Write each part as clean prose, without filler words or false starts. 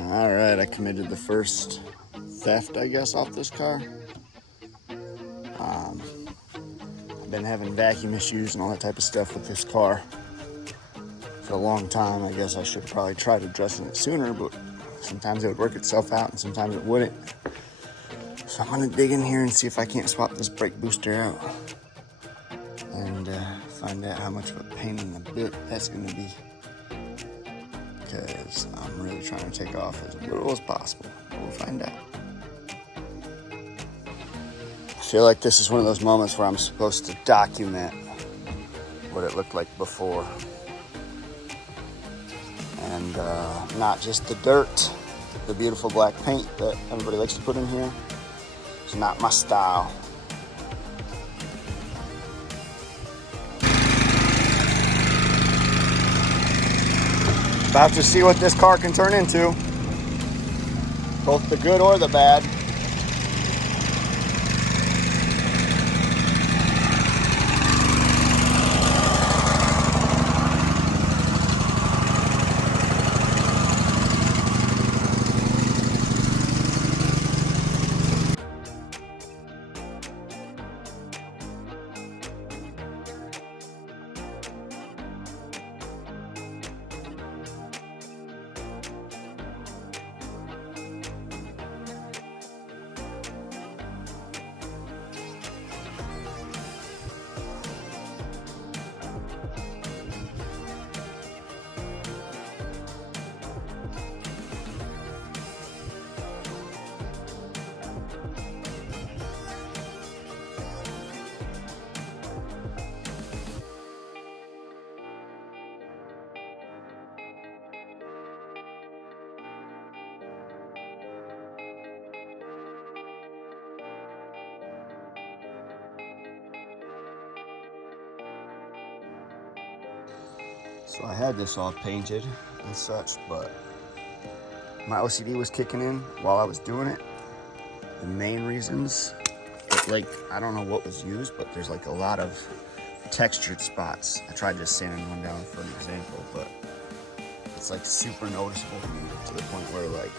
All right, I committed the first theft, I guess, off this car. I've been having vacuum issues and all that type of stuff with this car for a long time. I guess I should have probably tried addressing it sooner, but sometimes it would work itself out and sometimes it wouldn't. So I'm gonna dig in here and see if I can't swap this brake booster out and find out how much of a pain in the bit that's gonna be, because I'm really trying to take off as little as possible. We'll find out. I feel like this is one of those moments where I'm supposed to document what it looked like before. And not just the dirt, the beautiful black paint that everybody likes to put in here. It's not my style. About to see what this car can turn into. Both the good or the bad. So I had this all painted and such, but my OCD was kicking in while I was doing it. The main reasons, I don't know what was used, but there's like a lot of textured spots. I tried just sanding one down for an example, but it's like super noticeable to the point where like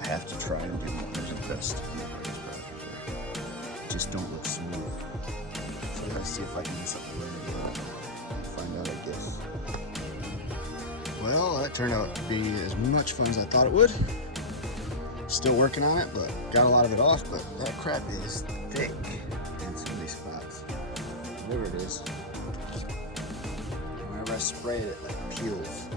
I have to try and do my best. It just don't look smooth. So I'm gonna see if I can do something really good. Find out, I guess. Well, that turned out to be as much fun as I thought it would. Still working on it, but got a lot of it off, but that crap is thick in some of these spots. Whatever it is. Whenever I spray it, it like peels.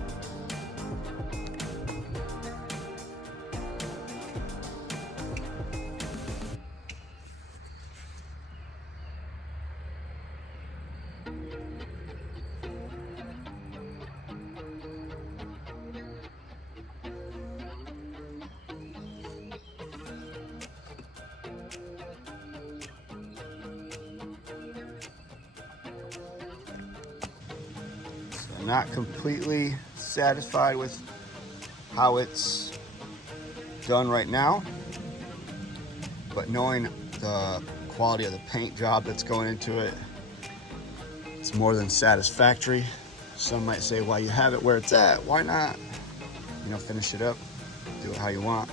Not completely satisfied with how it's done right now, but knowing the quality of the paint job that's going into it, it's more than satisfactory. Some might say, why you have it where it's at, why not, finish it up, do it how you want.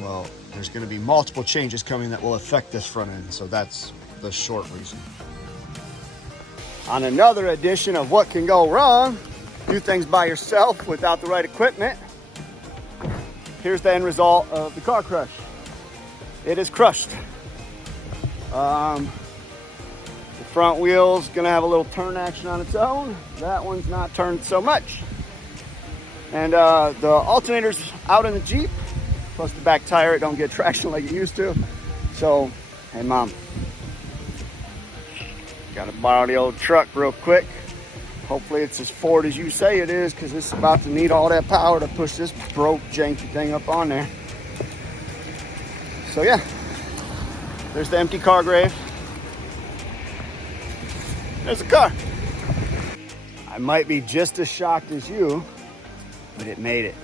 Well, there's going to be multiple changes coming that will affect this front end, so that's the short reason. On another edition of What Can Go Wrong, do things by yourself without the right equipment. Here's the end result of the car crush. It is crushed. The front wheel's gonna have a little turn action on its own. That one's not turned so much. And the alternator's out in the Jeep, plus the back tire, it don't get traction like it used to. So, hey Mom, gotta borrow the old truck real quick. Hopefully it's as Ford as you say it is, because it's about to need all that power to push this broke, janky thing up on there. So yeah, there's the empty car grave. There's the car. I might be just as shocked as you, but it made it.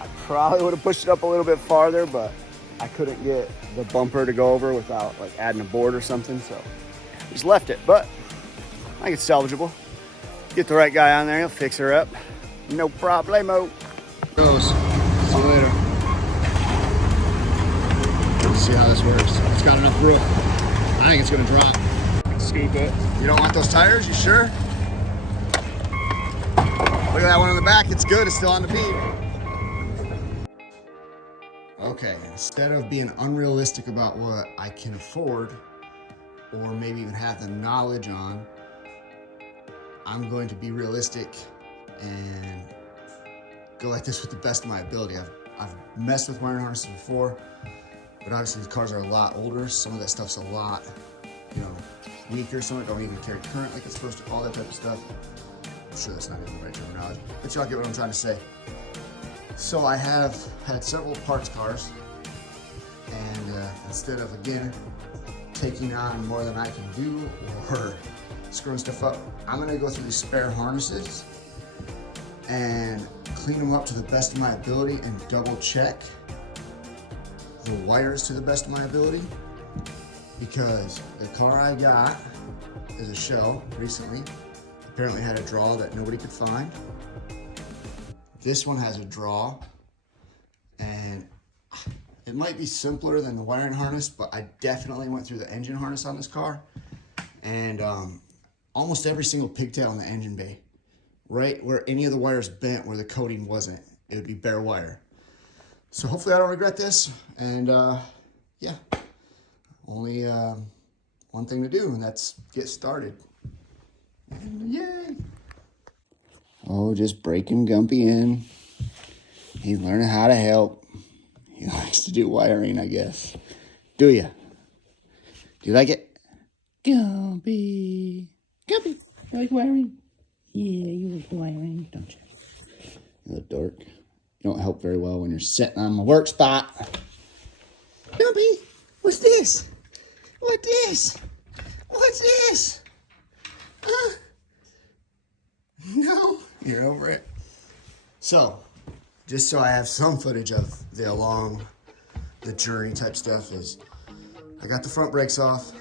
I probably would have pushed it up a little bit farther, but I couldn't get the bumper to go over without like adding a board or something, so just left it. But I think it's salvageable. Get the right guy on there, he'll fix her up. No problemo. See you later. Let's see how this works. It's got enough roof. I think it's gonna drop. Scoop it. You don't want those tires? You sure? Look at that one on the back. It's good. It's still on the bead. Okay, instead of being unrealistic about what I can afford, or maybe even have the knowledge on, I'm going to be realistic and go at this with the best of my ability. I've messed with wiring harnesses before, but obviously the cars are a lot older. Some of that stuff's a lot, weaker. Some of it don't even carry current like it's supposed to, all that type of stuff. I'm sure that's not even the right terminology, but y'all get what I'm trying to say. So I have had several parts cars, and instead of, again, taking on more than I can do or screwing stuff up, I'm gonna go through these spare harnesses and clean them up to the best of my ability and double check the wires to the best of my ability, because the car I got is a shell recently. Apparently had a draw that nobody could find. This one has a draw, and it might be simpler than the wiring harness, but I definitely went through the engine harness on this car, and almost every single pigtail in the engine bay, right where any of the wires bent where the coating wasn't, it would be bare wire. So hopefully I don't regret this, and yeah, only one thing to do, and that's get started. And yay! Oh, just breaking Gumpy in. He's learning how to help. He likes to do wiring, I guess. Do ya? Do you like it? Gumpy. Gumpy, you like wiring? Yeah, you like wiring, don't you? You little dork. You don't help very well when you're sitting on my work spot. Gumpy, what's this? What's this? What's this? Huh? No, you're over it. So, just so I have some footage of the along the journey type stuff, is I got the front brakes off.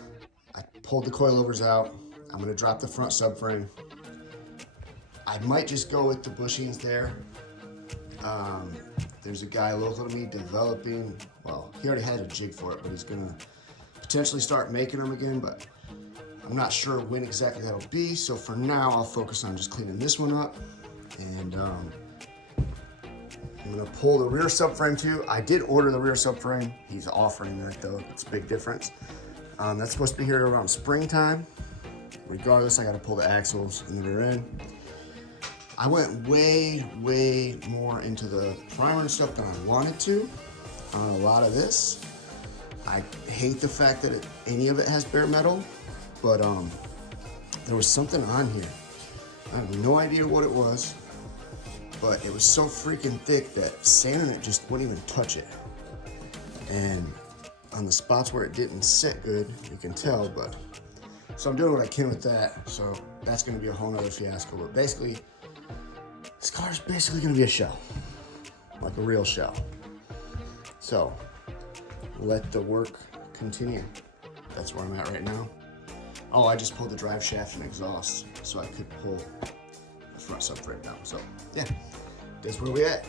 I pulled the coilovers out. I'm gonna drop the front subframe. I might just go with the bushings there. There's a guy local to me developing, well, he already had a jig for it, but he's gonna potentially start making them again, but I'm not sure when exactly that'll be. So for now, I'll focus on just cleaning this one up, and I'm gonna pull the rear subframe too. I did order the rear subframe. He's offering that though. It's a big difference. That's supposed to be here around springtime. Regardless, I gotta pull the axles in the rear end. I went way more into the primer and stuff than I wanted to on a lot of this. I hate the fact that any of it has bare metal, but there was something on here. I have no idea what it was, but it was so freaking thick that sanding it just wouldn't even touch it. And on the spots where it didn't sit good, you can tell, but so I'm doing what I can with that. So that's gonna be a whole nother fiasco, but basically, this car's basically gonna be a shell, like a real shell. So let the work continue. That's where I'm at right now. Oh, I just pulled the drive shaft and exhaust so I could pull the front subframe down. So yeah, that's where we at.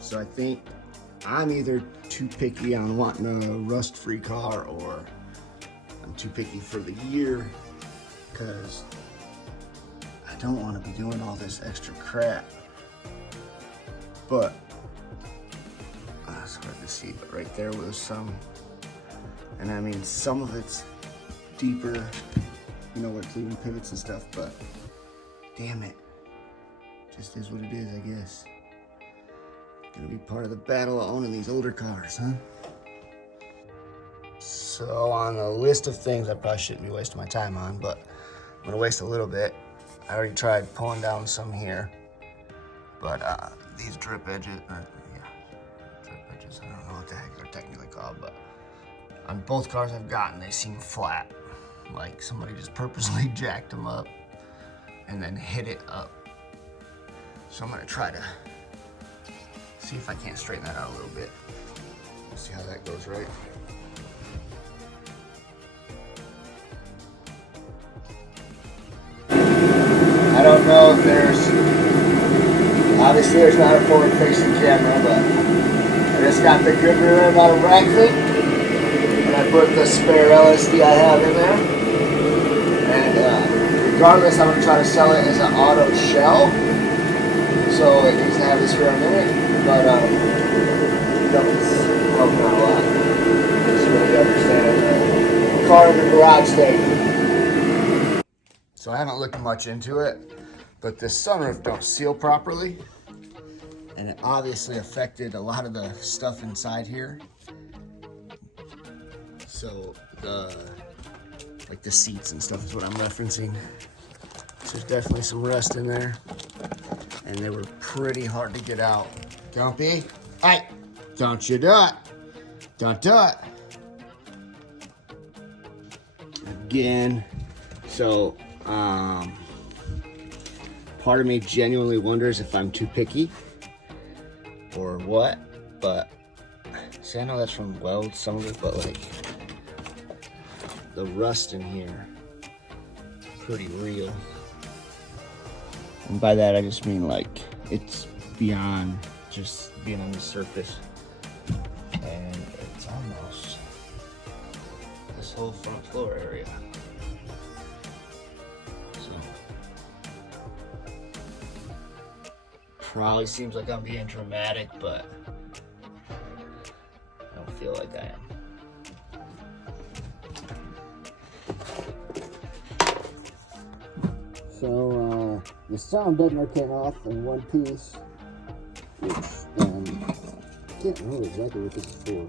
So I think I'm either too picky on wanting a rust-free car, or I'm too picky for the year, because I don't want to be doing all this extra crap. But it's hard to see, but right there was some, and I mean some of it's deeper, like leaving pivots and stuff, but damn it, just is what it is, I guess. Gonna be part of the battle of owning these older cars, huh? So on the list of things I probably shouldn't be wasting my time on, but I'm gonna waste a little bit. I already tried pulling down some here, but these drip edges, I don't know what the heck they're technically called, but on both cars I've gotten, they seem flat. Like somebody just purposely jacked them up and then hit it up. So I'm gonna try to see if I can't straighten that out a little bit. See how that goes, right? I don't know if there's Obviously there's not a forward facing camera, but I just got the good rear end out of Rackford, and I put the spare LSD I have in there. And regardless, I'm going to try to sell it as an auto shell, so it needs to have this here in a minute, but it's helping out a lot. Just really understanding the car in the garage thing. So I haven't looked much into it, but this sunroof don't seal properly, and it obviously affected a lot of the stuff inside here. So like the seats and stuff is what I'm referencing. So there's definitely some rust in there, and they were pretty hard to get out. Dumpy, hey, don't you do it. Don't do it. Again, so part of me genuinely wonders if I'm too picky or what, but see, I know that's from weld, some of it, but like the rust in here, pretty real. And by that, I just mean like it's beyond just being on the surface. And it's almost this whole front floor area. So probably seems like I'm being dramatic, but I don't feel like I am. So the sound deadener came off in one piece, which I can't remember exactly what this is for.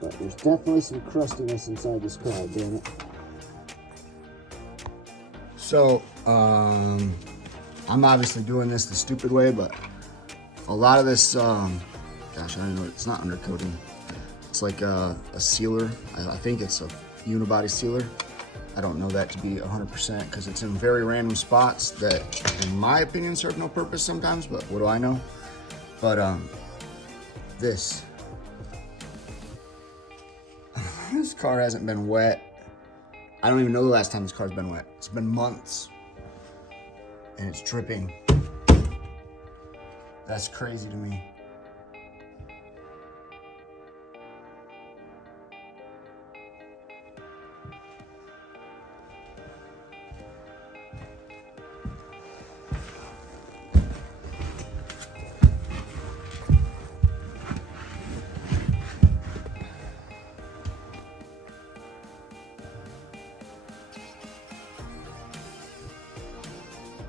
But there's definitely some crustiness inside this car, damn it. So I'm obviously doing this the stupid way, but a lot of this, gosh, I don't know, it's not undercoating. It's like a sealer. I think it's a unibody sealer. I don't know that to be 100% because it's in very random spots that, in my opinion, serve no purpose sometimes, but what do I know? But this car hasn't been wet. I don't even know the last time this car's been wet. It's been months, and it's dripping. That's crazy to me.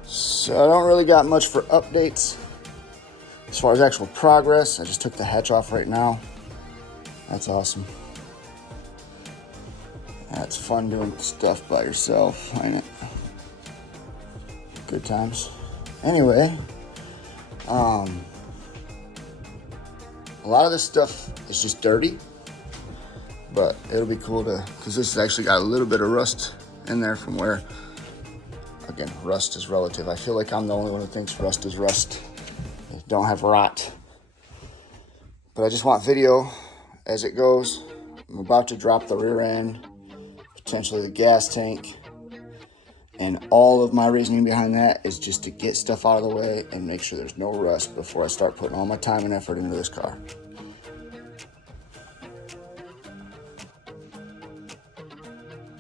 So I don't really got much for updates as far as actual progress. I just took the hatch off right now. That's awesome. That's fun doing stuff by yourself, ain't it? Good times. Anyway, a lot of this stuff is just dirty, but it'll be cool to, because this has actually got a little bit of rust in there from where, again, rust is relative. I feel like I'm the only one who thinks rust is rust. I don't have rot. But I just want video as it goes. I'm about to drop the rear end, potentially the gas tank. And all of my reasoning behind that is just to get stuff out of the way and make sure there's no rust before I start putting all my time and effort into this car.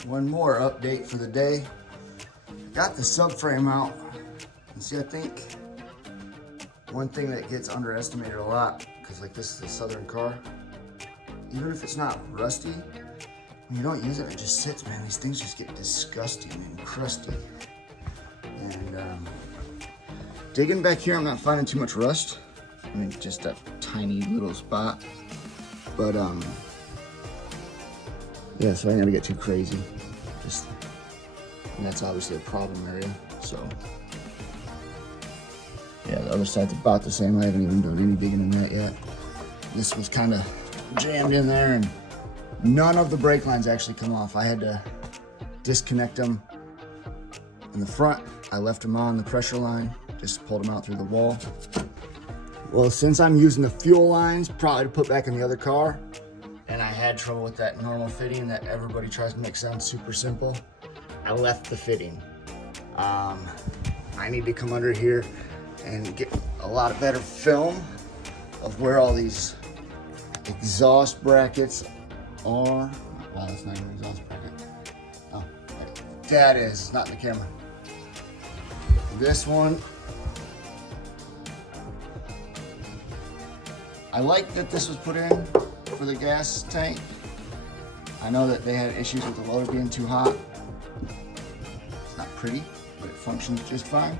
One more update for the day. Got the subframe out. And see, I think one thing that gets underestimated a lot, because like this is a Southern car, even if it's not rusty, when you don't use it, it just sits, man. These things just get disgusting and crusty. And digging back here, I'm not finding too much rust. I mean, just a tiny little spot. But yeah, so I ain't gonna get too crazy. And that's obviously a problem area, so. Yeah, the other side's about the same. I haven't even done any digging in that yet. This was kind of jammed in there, and none of the brake lines actually come off. I had to disconnect them in the front. I left them on the pressure line, just pulled them out through the wall. Well, since I'm using the fuel lines, probably to put back in the other car, and I had trouble with that normal fitting that everybody tries to make sound super simple, I left the fitting. I need to come under here and get a lot of better film of where all these exhaust brackets are. Wow, that's not even an exhaust bracket. Oh, that is not in the camera. This one, I like that this was put in for the gas tank. I know that they had issues with the loader being too hot. It's not pretty, but it functions just fine.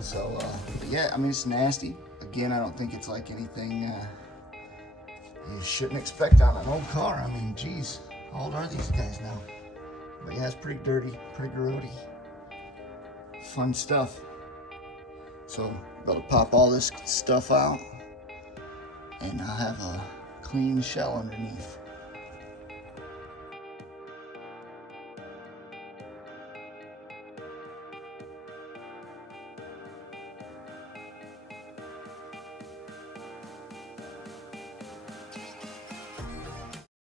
So, yeah, I mean, it's nasty. Again, I don't think it's like anything you shouldn't expect on an old car. I mean, geez, how old are these guys now? But yeah, it's pretty dirty, pretty grody. Fun stuff. So, about to pop all this stuff out, and I'll have a clean shell underneath.